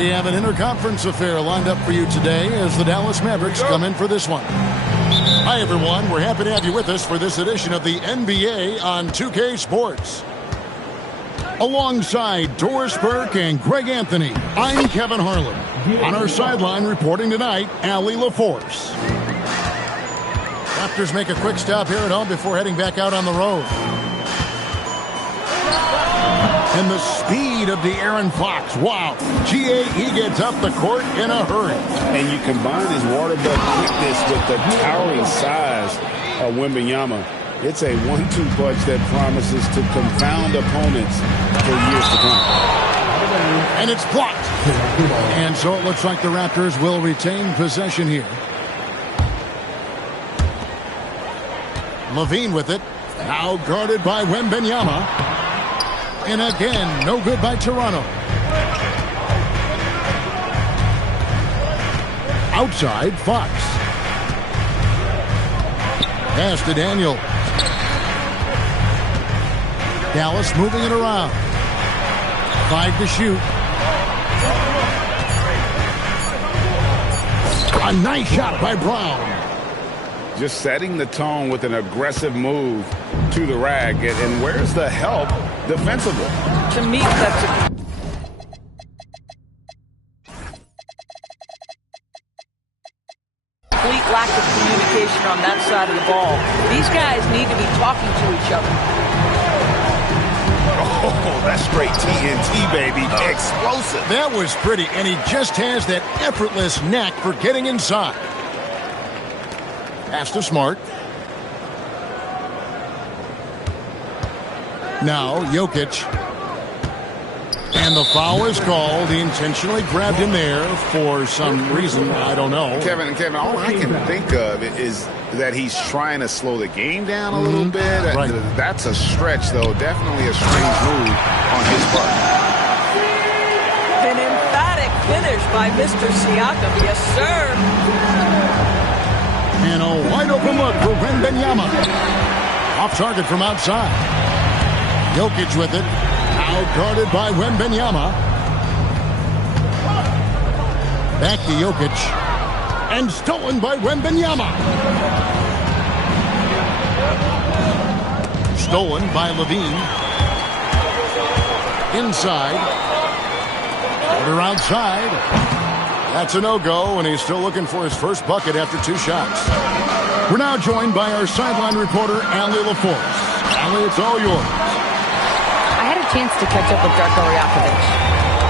We have an interconference affair lined up for you today as the Dallas Mavericks come in for this one. Hi, everyone. We're happy to have you with us for this edition of the NBA on 2K Sports. Alongside Doris Burke and Greg Anthony, I'm Kevin Harlan. On our sideline reporting tonight, Allie LaForce. Raptors make a quick stop here at home before heading back out on the road. And the speed of De'Aaron Fox. Wow. He gets up the court in a hurry. And you combine his water butt quickness with the towering size of Wembanyama. It's a 1-2 punch that promises to confound opponents for years to come. And it's blocked. And so it looks like the Raptors will retain possession here. Levine with it. Now guarded by Wembanyama. And again, no good by Toronto. Outside, Fox. Pass to Daniel. Dallas moving it around. 5 to shoot. A nice shot by Brown. Just setting the tone with an aggressive move to the rack. And where's the help defensively? To me, that's a complete lack of communication on that side of the ball. These guys need to be talking to each other. Oh, that's straight TNT, baby. Explosive. That was pretty, and he just has that effortless knack for getting inside. Pass to Smart. Now, Jokic. And the foul is called. He intentionally grabbed him there for some reason. I don't know. Kevin, all I can think of is that he's trying to slow the game down a little bit. Right. That's a stretch, though. Definitely a strange move on his part. An emphatic finish by Mr. Siakam. Yes, sir. And a wide open look for Wembanyama. Off target from outside. Jokic with it. Now guarded by Wembanyama. Back to Jokic. And stolen by Wembanyama. Stolen by Levine. Inside. Order outside. That's a no-go, and he's still looking for his first bucket after 2 shots. We're now joined by our sideline reporter, Allie LaForce. Allie, it's all yours. I had a chance to catch up with Darko Rajakovic.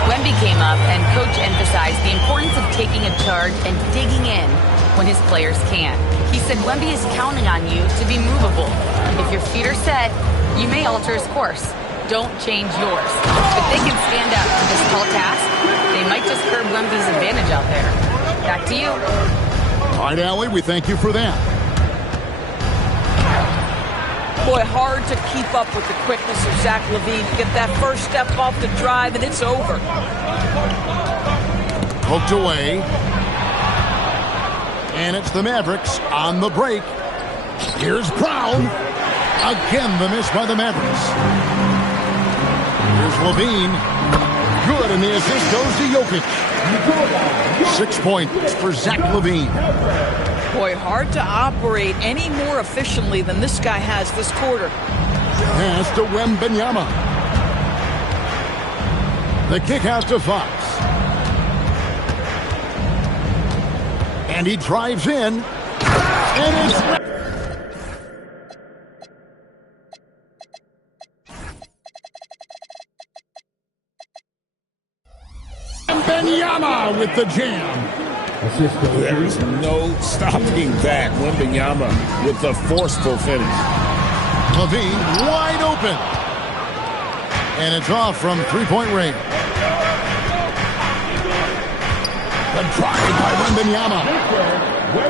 Wemby came up, and Coach emphasized the importance of taking a charge and digging in when his players can't. He said Wemby is counting on you to be movable. If your feet are set, you may alter his course. Don't change yours. If they can stand up to this tall task, they might just curb Wemby's advantage out there. Back to you. All right, Allie, we thank you for that. Boy, hard to keep up with the quickness of Zach LaVine. Get that first step off the drive, and it's over. Poked away. And it's the Mavericks on the break. Here's Brown. Again, the miss by the Mavericks. Here's Levine. Good, and the assist goes to Jokic. 6 points for Zach LaVine. Boy, hard to operate any more efficiently than this guy has this quarter. Pass to Wembanyama. The kick out to Fox. And he drives in. And it's... Wembanyama with the jam. There's no stopping that. Wembanyama with the forceful finish. Levine wide open. And it's off from three-point range. The drive by Wembanyama.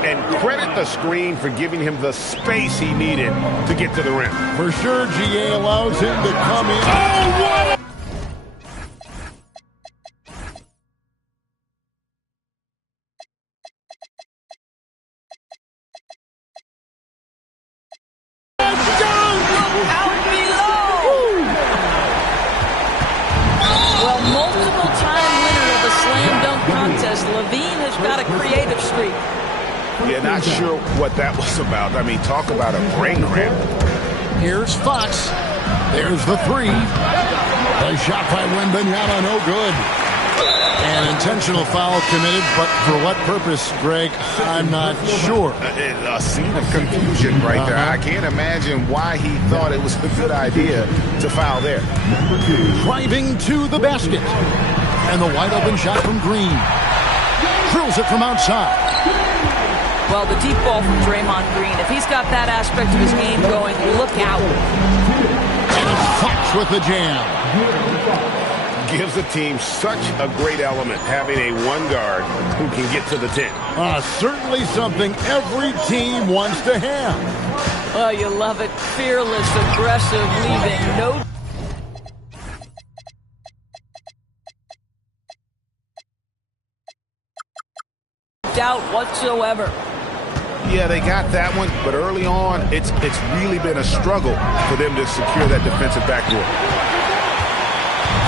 And credit the screen for giving him the space he needed to get to the rim. For sure, GA allows him to come in. Oh, what a... Well, multiple-time winner of the Slam Yeah, not sure what that was about. I mean, talk about a brain cramp. Here's Fox. There's the three. A shot by Wembanyama, no good. An intentional foul committed, but for what purpose, Greg? I'm not sure. A scene of confusion right there. I can't imagine why he thought it was a good idea to foul there. Driving to the basket. And the wide open shot from Green. Drills it from outside. Well, the deep ball from Draymond Green. If he's got that aspect of his game going, look out. And it's Fox with the jam. Gives the team such a great element, having a one guard who can get to the 10. Certainly something every team wants to have. Oh, you love it. Fearless, aggressive, leaving no doubt whatsoever. Yeah, they got that one, but early on, it's really been a struggle for them to secure that defensive backboard.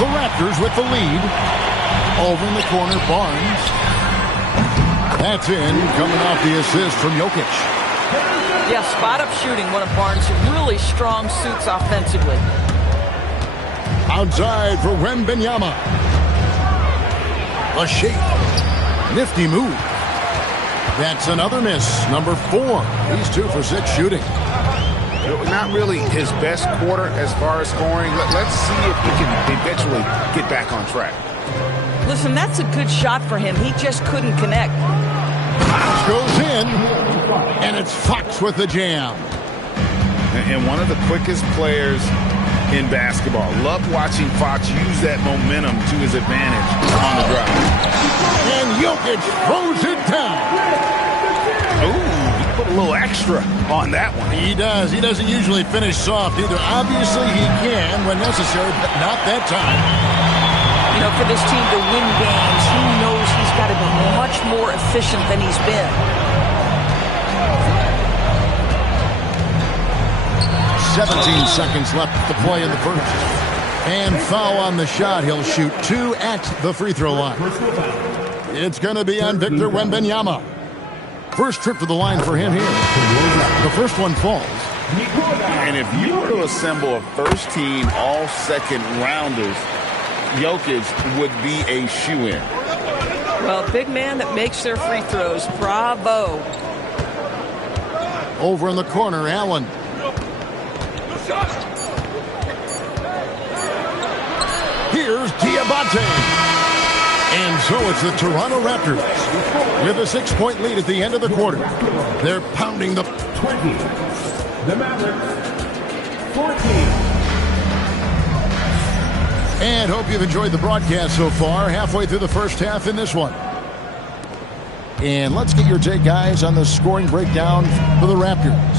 The Raptors with the lead. Over in the corner, Barnes. That's in, coming off the assist from Jokic. Yeah, spot-up shooting, one of Barnes' really strong suits offensively. Outside for Wembanyama. A shake. Nifty move. That's another miss. Number 4. He's 2 for 6 shooting. Not really his best quarter as far as scoring. Let's see if he can eventually get back on track. Listen, that's a good shot for him. He just couldn't connect. Fox goes in, and it's Fox with the jam. And one of the quickest players in basketball. Love watching Fox use that momentum to his advantage on the drive. And Jokic throws it down. Ooh, he put a little extra on that one. He does. He doesn't usually finish soft either. Obviously, he can when necessary, but not that time. You know, for this team to win games, he knows he's got to be much more efficient than he's been. 17 seconds left to play in the first. And foul on the shot. He'll shoot 2 at the free throw line. It's going to be on Victor Wembanyama. First trip to the line for him here. The first one falls. And if you were to assemble a first-team all-second rounders, Jokic would be a shoo-in. Well, big man that makes their free throws. Bravo. Over in the corner, Allen. Here's Diabate. And so it's the Toronto Raptors with a 6-point lead at the end of the quarter. They're pounding the 20. The Mavericks 14. And hope you've enjoyed the broadcast so far. Halfway through the first half in this one. And let's get your take, guys, on the scoring breakdown for the Raptors.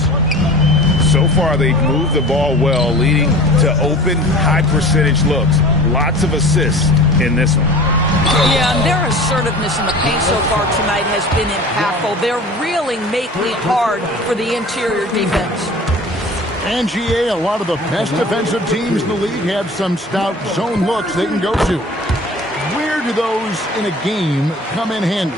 So far, they've moved the ball well, leading to open, high-percentage looks. Lots of assists in this one. Yeah, and their assertiveness in the paint so far tonight has been impactful. They're really making it hard for the interior defense. And GA, a lot of the best defensive teams in the league have some stout zone looks they can go to. Where do those in a game come in handy?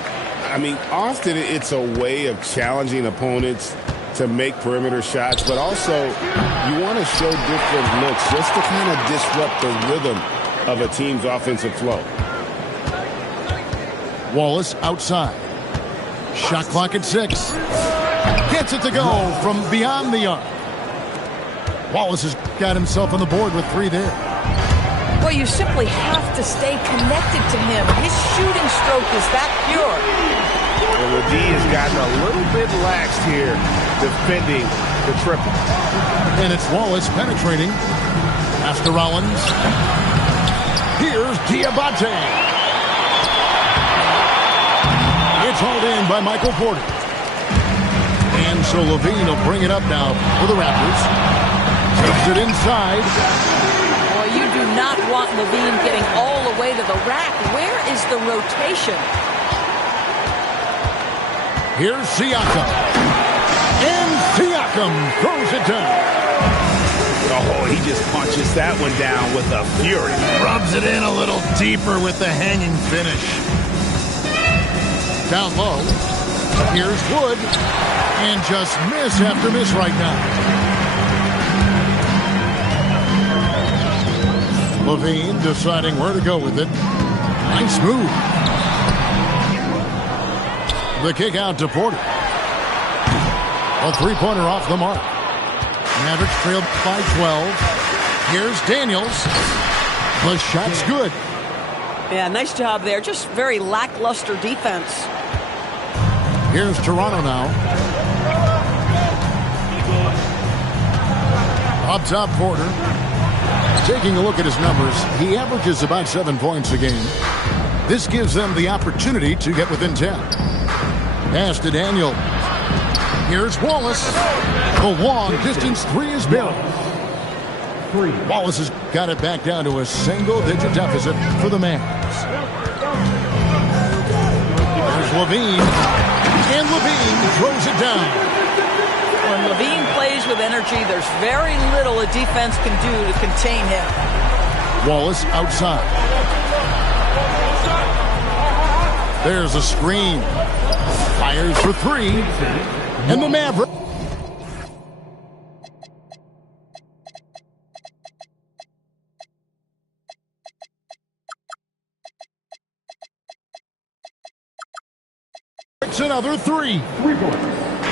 I mean, often it's a way of challenging opponents to make perimeter shots, but also you want to show different looks just to kind of disrupt the rhythm of a team's offensive flow. Wallace outside. Shot clock at 6. Gets it to go from beyond the arc. Wallace has got himself on the board with 3 there. Well, you simply have to stay connected to him. His shooting stroke is that pure. Well, the D has gotten a little bit laxed here defending the triple. And it's Wallace penetrating. After Rollins. Here's Diabate. It's hauled in by Michael Porter. And so Levine will bring it up now for the Raptors. Takes it inside. Well, you do not want Levine getting all the way to the rack. Where is the rotation? Here's Siakam. And Siakam throws it down. Oh, he just punches that one down with a fury. Rubs it in a little deeper with the hanging finish. Down low. Here's Wood. And just miss after miss right now. Levine deciding where to go with it. Nice move. The kick out to Porter. A three-pointer off the mark. Mavericks trailed by 12. Here's Daniels. The shot's good. Yeah, nice job there. Just very lackluster defense. Here's Toronto now. Up top, Porter. Taking a look at his numbers, he averages about 7 points a game. This gives them the opportunity to get within 10. Pass to Daniel. Here's Wallace. The long-distance three is buried. Wallace has got it back down to a single-digit deficit for the Mavs. There's Levine. And Levine throws it down. When Levine plays with energy, there's very little a defense can do to contain him. Wallace outside. There's a screen. Fires for three. And the Mavericks. Another three.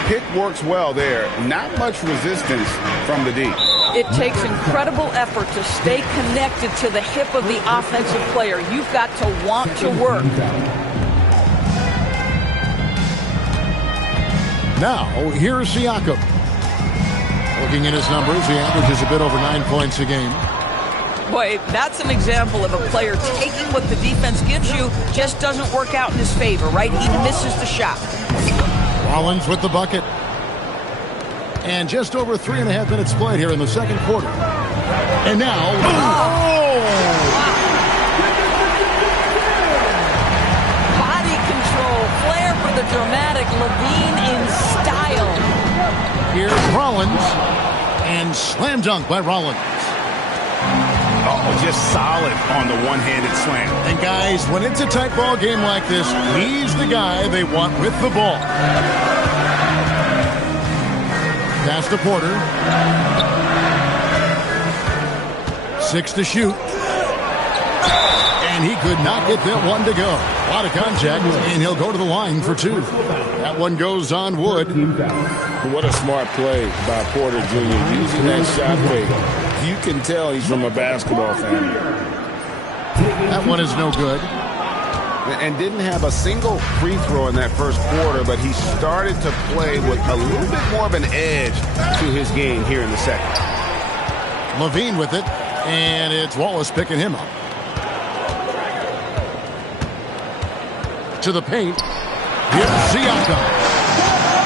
Pick works well there. Not much resistance from the D. It takes incredible effort to stay connected to the hip of the offensive player. You've got to want to work. Now, here's Siakam. Looking at his numbers, he averages a bit over 9 points a game. Boy, that's an example of a player taking what the defense gives you, just doesn't work out in his favor, right? He misses the shot. Rollins with the bucket. And just over 3.5 minutes played here in the second quarter. And now... Body control, flair for the dramatic Levine in style. Here's Rollins. And slam dunk by Rollins. Oh, just solid on the one-handed slam. And guys, when it's a tight ball game like this, he's the guy they want with the ball. Pass to Porter. 6 to shoot. And he could not get that one to go. A lot of contact, and he'll go to the line for two. That one goes on Wood. What a smart play by Porter Jr. using that shot fake. You can tell he's from a basketball family. That one is no good. And didn't have a single free throw in that first quarter, but he started to play with a little bit more of an edge to his game here in the second. Levine with it, and it's Wallace picking him up. To the paint. Here's Siakam.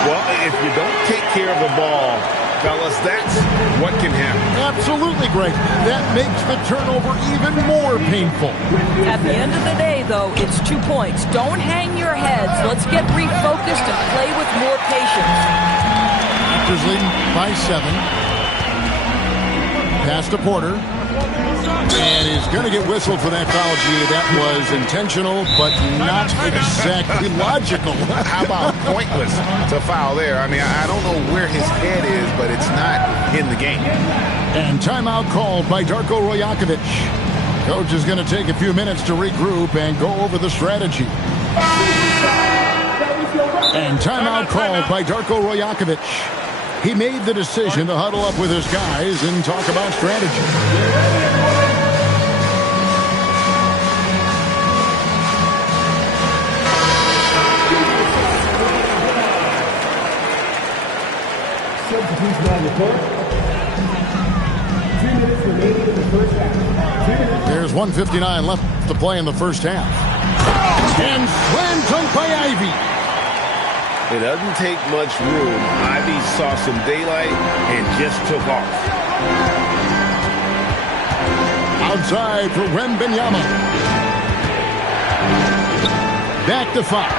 Well, if you don't take care of the ball, fellas, that's what can happen. Absolutely great. That makes the turnover even more painful. At the end of the day, though, it's 2 points. Don't hang your heads. Let's get refocused and play with more patience. Raptors leading by 7. Pass to Porter. And he's going to get whistled for that foul, G. That was intentional, but not exactly logical. How about pointless to foul there? I mean, I don't know where his head is, but it's not in the game. And timeout called by Darko Rajakovic. Coach is going to take a few minutes to regroup and go over the strategy. And timeout called by Darko Rajakovic. He made the decision to huddle up with his guys and talk about strategy. Substitution on the court. 2 minutes remaining in the first half. There's 1:59 left to play in the first half. And slam dunk by Ivy. It doesn't take much room. Ivy saw some daylight and just took off. Outside for Wembanyama. Back to Fox.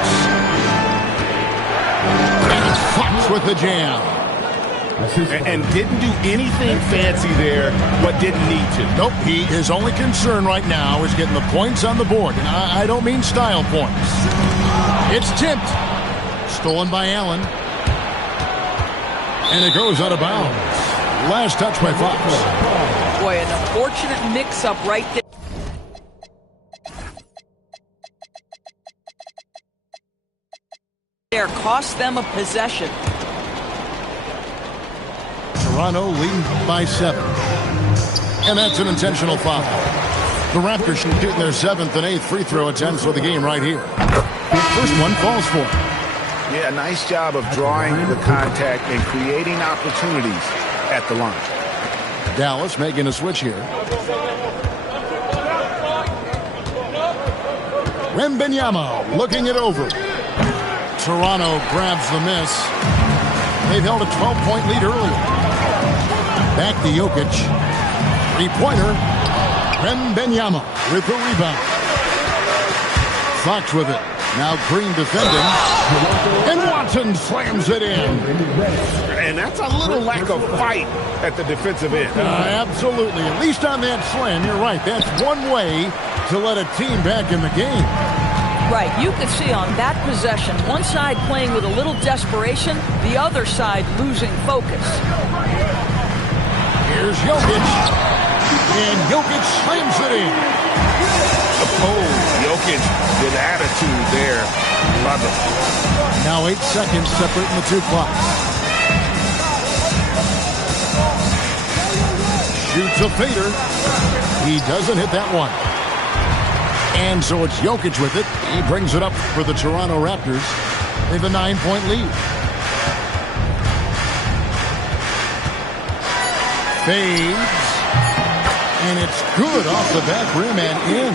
And it's Fox with the jam. And didn't do anything fancy there, but didn't need to. Nope, his only concern right now is getting the points on the board. And I don't mean style points. It's tipped. Stolen by Allen. And it goes out of bounds. Last touch by Fox. Boy, an unfortunate mix-up right there. Cost them a possession. Toronto leading by 7. And that's an intentional foul. The Raptors shooting their 7th and 8th free throw attempts for the game right here. First one falls for. Yeah, nice job of drawing the contact and creating opportunities at the line. Dallas making a switch here. Wembanyama looking it over. Toronto grabs the miss. They've held a 12-point lead earlier. Back to Jokic. Three-pointer. Wembanyama with the rebound. Fox with it. Now Green defending. And Watson slams it in. And that's a little lack of fight at the defensive end. Absolutely. At least on that slam, you're right. That's one way to let a team back in the game. Right. You could see on that possession, one side playing with a little desperation, the other side losing focus. Here's Jokic. And Jokic slams it in. Oh, Jokic with attitude there. Love it. Now 8 seconds separating the two clocks. Shoots a fader. He doesn't hit that one. And so it's Jokic with it. He brings it up for the Toronto Raptors. They have a 9-point lead. Fades. And it's good off the back rim and in.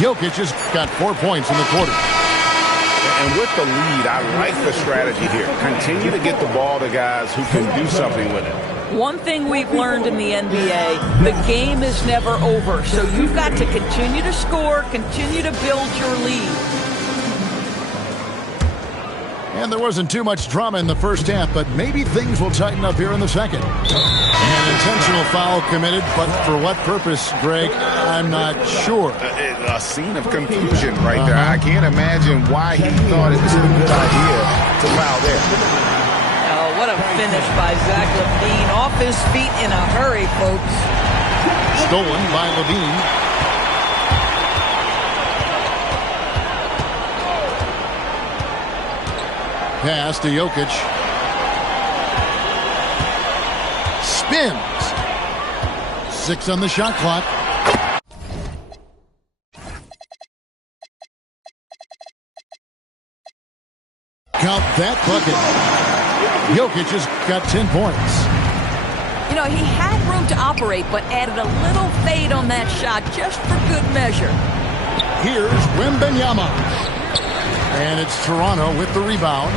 Jokic has got 4 points in the quarter. And with the lead, I like the strategy here. Continue to get the ball to guys who can do something with it. One thing we've learned in the NBA, the game is never over. So you've got to continue to score, continue to build your lead. And there wasn't too much drama in the first half, but maybe things will tighten up here in the second. An intentional foul committed, but for what purpose, Greg, I'm not sure. A scene of confusion right there. I can't imagine why he thought it was a good idea to foul there. Oh, what a finish by Zach LaVine. Off his feet in a hurry, folks. Stolen by LaVine. Pass to Jokic. Spins. 6 on the shot clock. Count that bucket. Jokic has got 10 points. You know, he had room to operate, but added a little fade on that shot just for good measure. Here's Wembanyama. And it's Toronto with the rebound.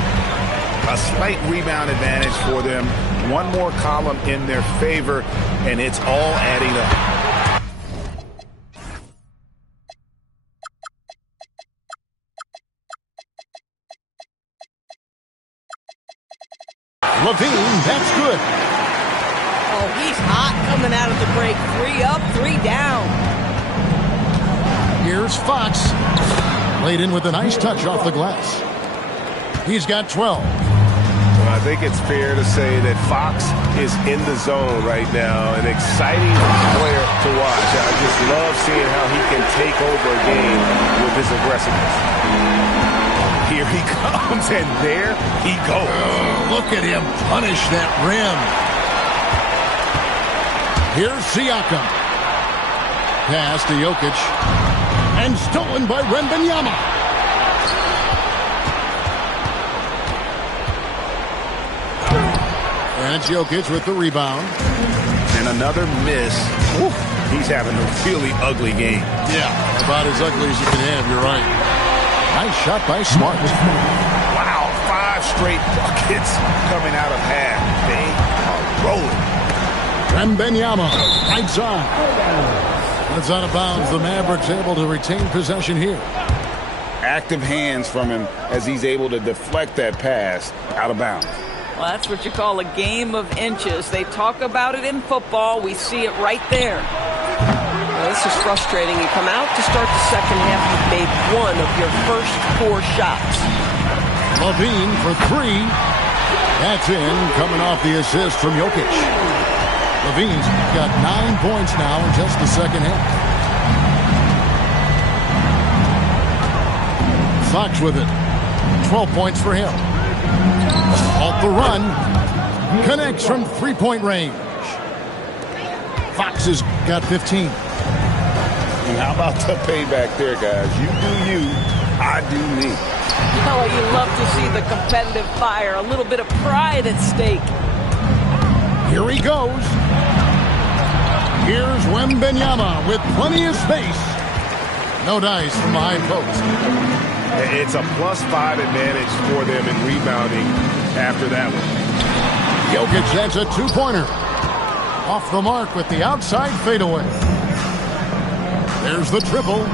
A slight rebound advantage for them. One more column in their favor, and it's all adding up. LaVine, that's good. Oh, he's hot coming out of the break. 3 up, 3 down. Here's Fox. Laid in with a nice touch off the glass. He's got 12. Well, I think it's fair to say that Fox is in the zone right now. An exciting player to watch. I just love seeing how he can take over a game with his aggressiveness. Here he comes, and there he goes. Oh, look at him punish that rim. Here's Siakam. Pass to Jokic. And stolen by Wembanyama. And it's Jokic with the rebound. And another miss. Woo. He's having a really ugly game. Yeah, about as ugly as you can have, you're right. Nice shot by Smart. Wow, 5 straight buckets coming out of half. They are rolling. Wembanyama, right side. That's out of bounds. The Mavericks able to retain possession here. Active hands from him as he's able to deflect that pass out of bounds. Well, that's what you call a game of inches. They talk about it in football. We see it right there. Well, this is frustrating. You come out to start the second half, you've made 1 of your first 4 shots. LaVine for three. That's in, coming off the assist from Jokic. LaVine's got 9 points now in just the second half. Fox with it. 12 points for him. Off the run. Connects from three-point range. Fox has got 15. And how about the payback there, guys? You do you, I do me. Oh, you love to see the competitive fire. A little bit of pride at stake. Here he goes. Here's Wembanyama with plenty of space. No dice from behind post. It's a +5 advantage for them in rebounding after that one. Jokic, that's a two-pointer. Off the mark with the outside fadeaway. There's the triple.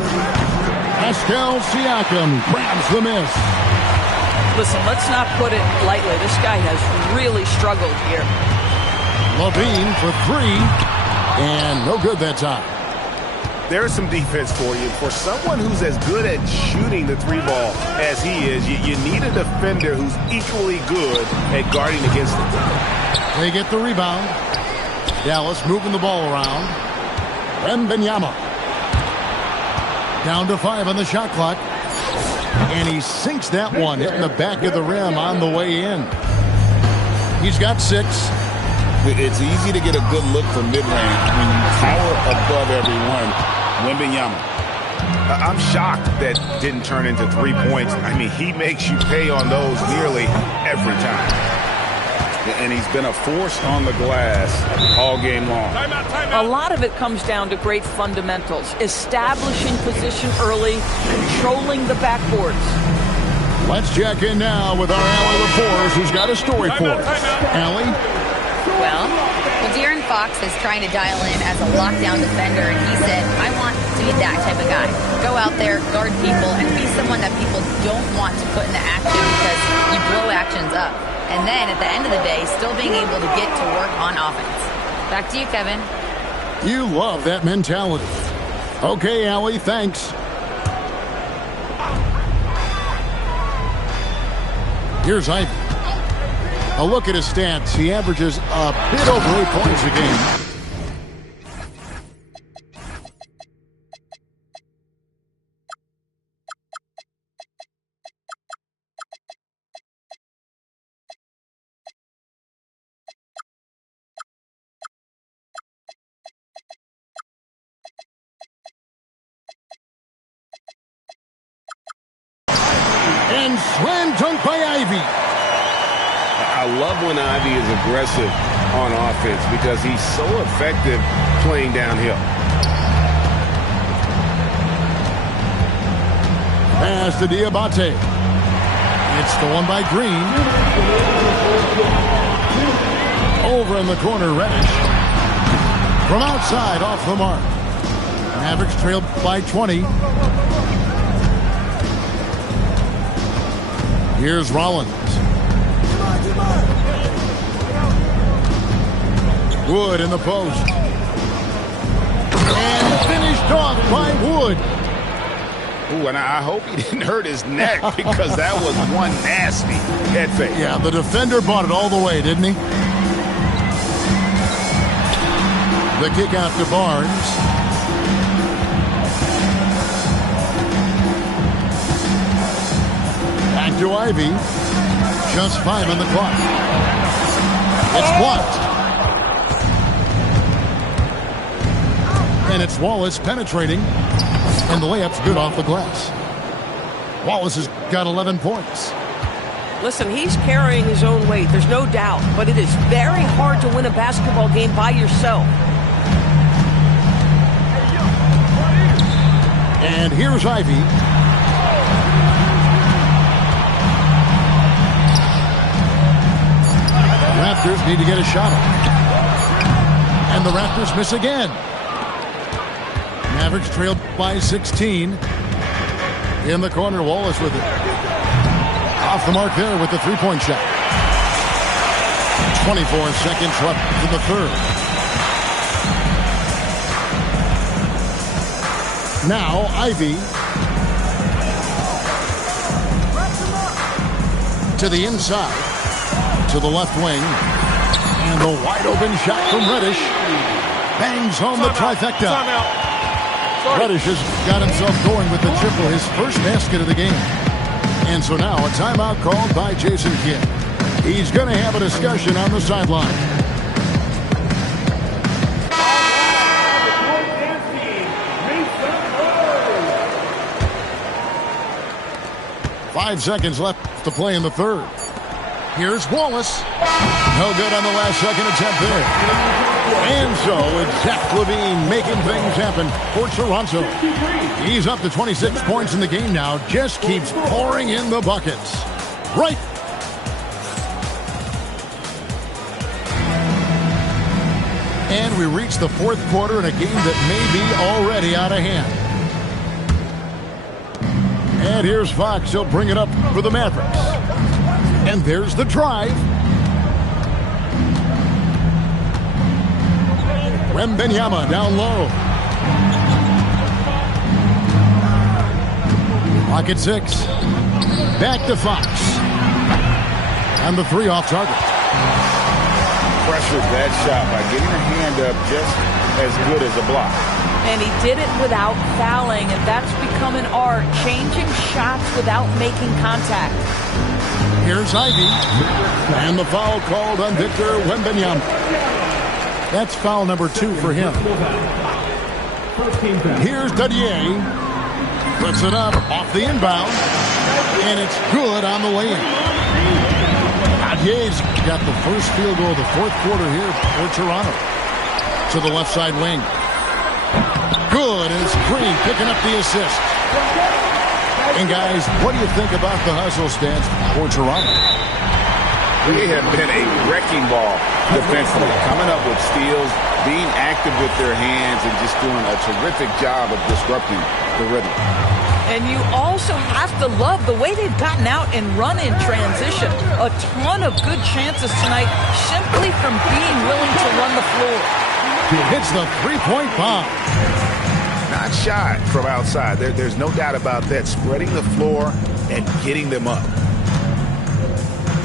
Pascal Siakam grabs the miss. Listen, let's not put it lightly. This guy has really struggled here. LaVine for three. And no good that time. There's some defense for you. For someone who's as good at shooting the three ball as he is, you need a defender who's equally good at guarding against it. They get the rebound. Dallas moving the ball around. Wembanyama. Down to 5 on the shot clock. And he sinks that one, hitting the back of the rim on the way in. He's got 6. It's easy to get a good look from mid-range when you tower above everyone. Wembanyama. I'm shocked that didn't turn into 3 points. I mean, he makes you pay on those nearly every time. And he's been a force on the glass all game long. A lot of it comes down to great fundamentals. Establishing position early, controlling the backboards. Let's check in now with our Allie LaForce, who's got a story for us. Allie? Well, De'Aaron Fox is trying to dial in as a lockdown defender, and he said, I want to be that type of guy. Go out there, guard people, and be someone that people don't want to put in the action because you blow actions up. And then, at the end of the day, still being able to get to work on offense. Back to you, Kevin. You love that mentality. Okay, Allie, thanks. Here's Ivy. A look at his stats. He averages a bit over 8 points a game. And slam dunk by Ivy. I love when Ivy is aggressive on offense because he's so effective playing downhill. Pass to Diabate. It's the one by Green. Over in the corner, Reddish. From outside, off the mark. Mavericks trailed by 20. Here's Rollins. Wood in the post. And finished off by Wood. Ooh, and I hope he didn't hurt his neck because that was one nasty head fake. Yeah, the defender bought it all the way, didn't he? The kick out to Barnes. Back to Ivy. Just 5 on the clock. It's blocked. And it's Wallace penetrating. And the layup's good off the glass. Wallace has got 11 points. Listen, he's carrying his own weight. There's no doubt. But it is very hard to win a basketball game by yourself. And here's Ivy. Raptors need to get a shot up. And the Raptors miss again. Mavericks trailed by 16. In the corner, Wallace with it. Off the mark there with the three-point shot. 24 seconds left in the third. Now, Ivy. to the inside, to the left wing, and the wide open shot from Reddish bangs home the trifecta. Reddish has got himself going with the triple, his first basket of the game. And so now a timeout called by Jason Kidd. He's going to have a discussion on the sideline. Five seconds left to play in the third. Here's Wallace. No good on the last second attempt there. And so it's Zach LaVine making things happen for Toronto. He's up to 26 points in the game now. Just keeps pouring in the buckets. Right. And we reach the fourth quarter in a game that may be already out of hand. And here's Fox. He'll bring it up for the Mavericks. And there's the drive. Wembanyama down low. Clock at 6. Back to Fox. And the three off target. Pressured that shot by getting a hand up just as good as a block. And he did it without fouling, and that's become an art, changing shots without making contact. Here's Ivy. And the foul called on Victor Wembanyama. That's foul number 2 for him. Here's Dadier. Puts it up off the inbound. And it's good on the lay-in. Dadier's got the first field goal of the fourth quarter here for Toronto. To the left side wing. Good, and it's Green picking up the assist. And guys, what do you think about the hustle stance for Toronto? They have been a wrecking ball defensively, coming up with steals, being active with their hands, and just doing a terrific job of disrupting the rhythm. And you also have to love the way they've gotten out and run in transition. A ton of good chances tonight simply from being willing to run the floor. Hits the three-point bomb. Not shy from outside. There's no doubt about that. Spreading the floor and getting them up.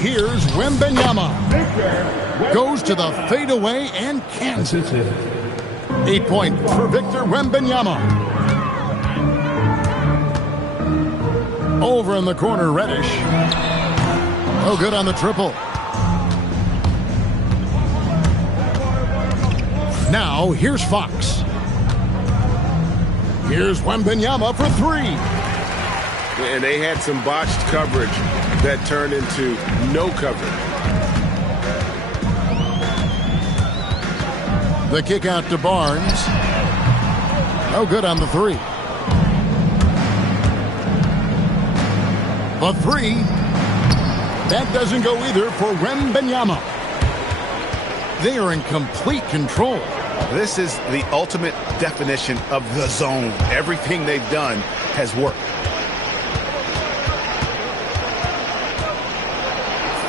Here's Wembanyama. Goes to the fadeaway and cans it. 8-point for Victor Wembanyama. Over in the corner, Reddish. No good on the triple. Now, here's Fox. Here's Wembanyama for 3. And they had some botched coverage that turned into no coverage. The kick out to Barnes. No good on the 3. The 3. That doesn't go either for Wembanyama. They are in complete control. This is the ultimate definition of the zone. Everything they've done has worked.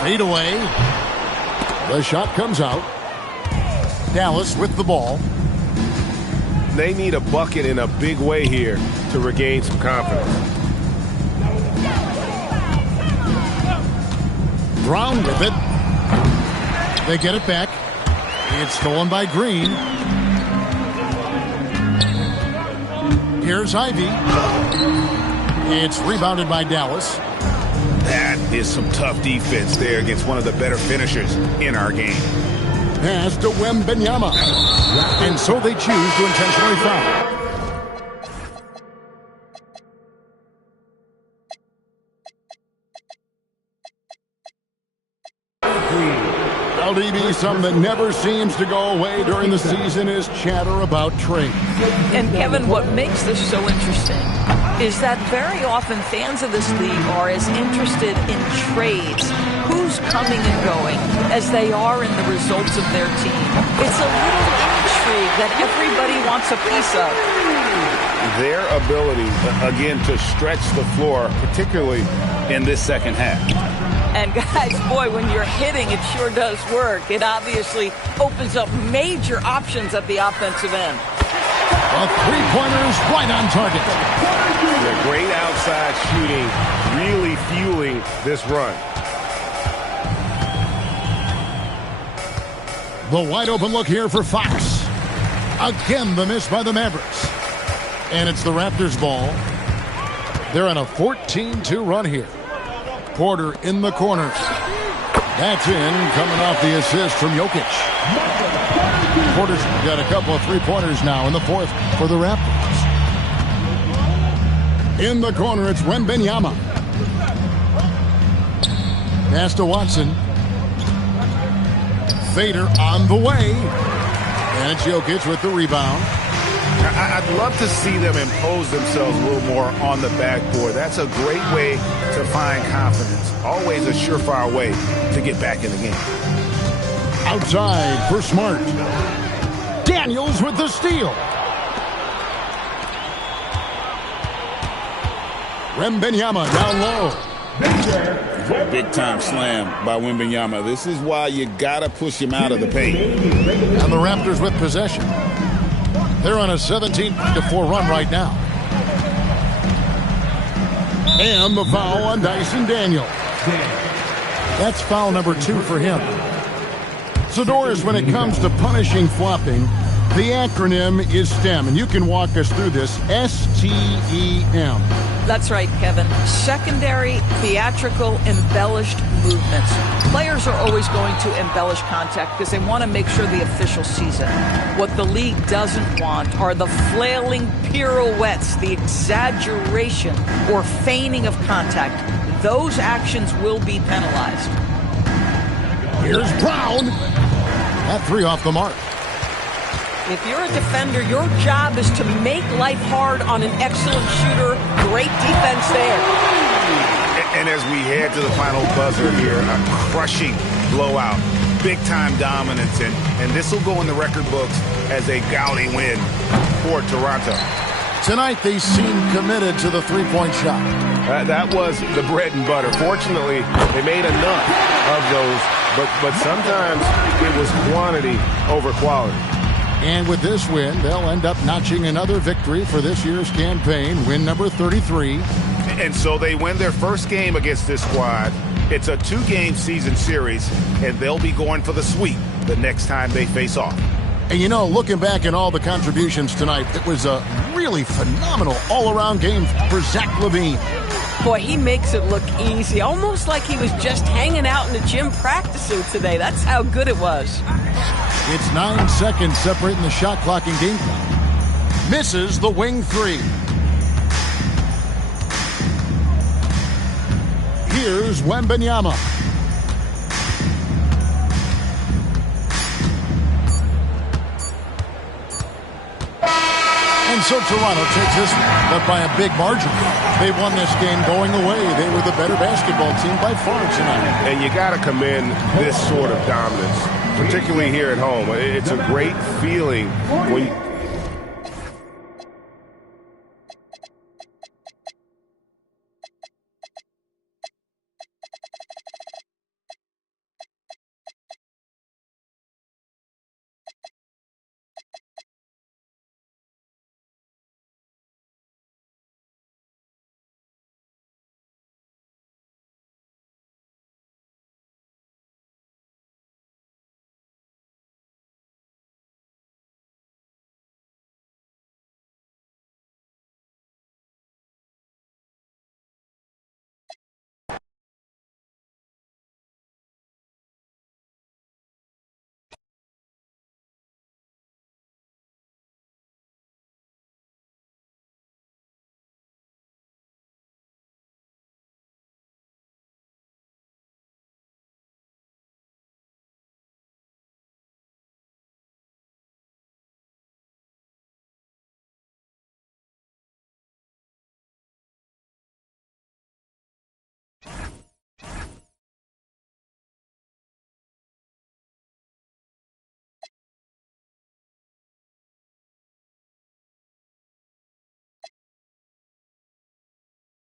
Fade away. The shot comes out. Dallas with the ball. They need a bucket in a big way here to regain some confidence. Brown with it. They get it back. It's stolen by Green. Here's Ivy. It's rebounded by Dallas. That is some tough defense there against one of the better finishers in our game. Pass to Wembanyama. And so they choose to intentionally foul. LDB, something that never seems to go away during the season is chatter about trade. And Kevin, what makes this so interesting is that very often fans of this league are as interested in trades, who's coming and going, as they are in the results of their team. It's a little intrigue that everybody wants a piece of. Their ability, again, to stretch the floor, particularly in this second half. And guys, boy, when you're hitting, it sure does work. It obviously opens up major options at the offensive end. The three-pointers right on target. The great outside shooting really fueling this run. The wide open look here for Fox. Again, the miss by the Mavericks. And it's the Raptors' ball. They're on a 14-2 run here. Porter in the corner. That's in, coming off the assist from Jokic. Porter's got a couple of three-pointers now in the fourth for the Raptors. In the corner, it's Wembanyama. Pass to Watson. Fader on the way. And it's Jokic with the rebound. I'd love to see them impose themselves a little more on the backboard. That's a great way to find confidence. Always a surefire way to get back in the game. Outside for Smart. Daniels with the steal. Wembanyama down low. Big time slam by Wembanyama. This is why you gotta push him out of the paint. And the Raptors with possession. They're on a 17-4 run right now. And the foul on Dyson Daniel. That's foul number 2 for him. So, Doris, when it comes to punishing flopping, the acronym is STEM. And you can walk us through this. S-T-E-M. That's right, Kevin. Secondary, theatrical, embellished movements. Players are always going to embellish contact because they want to make sure the official sees it. What the league doesn't want are the flailing pirouettes, the exaggeration or feigning of contact. Those actions will be penalized. Here's Brown. That three off the mark. If you're a defender, your job is to make life hard on an excellent shooter. Great defense there. And as we head to the final buzzer here, a crushing blowout, big-time dominance, and this will go in the record books as a gaudy win for Toronto. Tonight, they seem committed to the three-point shot. That was the bread and butter. Fortunately, they made enough of those, but sometimes it was quantity over quality. And with this win, they'll end up notching another victory for this year's campaign, win number 33. And so they win their first game against this squad. It's a 2-game season series, and they'll be going for the sweep the next time they face off. And you know, looking back at all the contributions tonight, it was a really phenomenal all-around game for Zach LaVine. Boy, he makes it look easy, almost like he was just hanging out in the gym practicing today. That's how good it was. It's 9 seconds separating the shot clock and game clock. Misses the wing three. Here's Wembanyama. And so Toronto takes this one, but by a big margin. They won this game going away. They were the better basketball team by far tonight. And you got to commend this sort of dominance, particularly here at home. It's a great feeling when